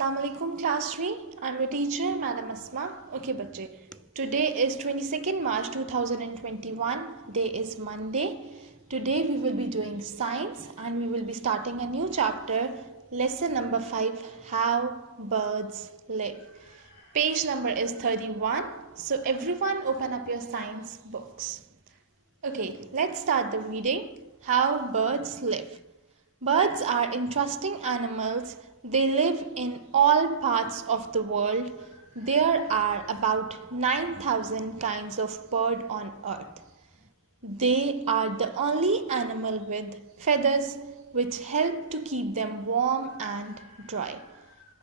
Assalamu alaikum class 3. I'm your teacher Madam Asma. Okay बच्चे, today is 22nd March 2021. Day is Monday. Today we will be doing science and we will be starting a new chapter, lesson number 5, how birds live. Page number is 31. So everyone open up your science books. Okay, let's start the reading. How birds live. Birds are interesting animals. They live in all parts of the world. There are about 9,000 kinds of bird on earth. They are the only animal with feathers which help to keep them warm and dry.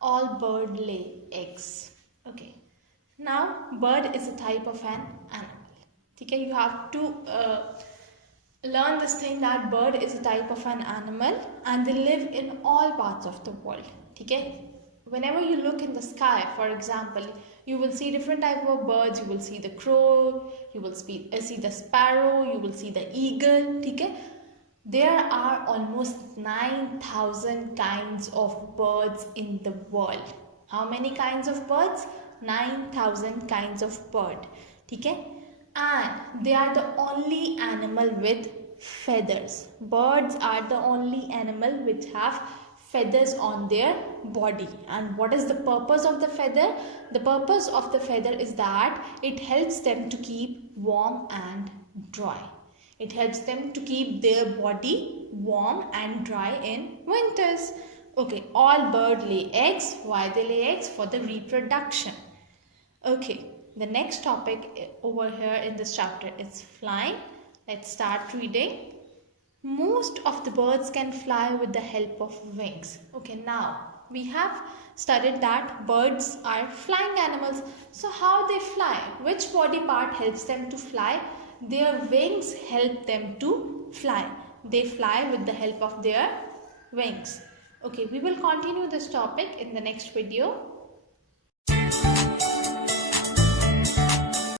All birds lay eggs. Okay. Now, bird is a type of an animal. Okay, you have to learn this thing that bird is a type of an animal and they live in all parts of the world. Okay? Whenever you look in the sky, for example, you will see different type of birds. You will see the crow, you will see the sparrow, you will see the eagle. Okay? There are almost 9,000 kinds of birds in the world. How many kinds of birds? 9,000 kinds of bird. Okay? And they are the only animal with feathers. Birds are the only animal which have feathers on their body. And what is the purpose of the feather? The purpose of the feather is that it helps them to keep warm and dry. It helps them to keep their body warm and dry in winters. Okay, all birds lay eggs. Why they lay eggs? For the reproduction. Okay. The next topic over here in this chapter is flying. Let's start reading. Most of the birds can fly with the help of wings. Okay, now we have studied that birds are flying animals. So how they fly? Which body part helps them to fly? Their wings help them to fly. They fly with the help of their wings. Okay, we will continue this topic in the next video.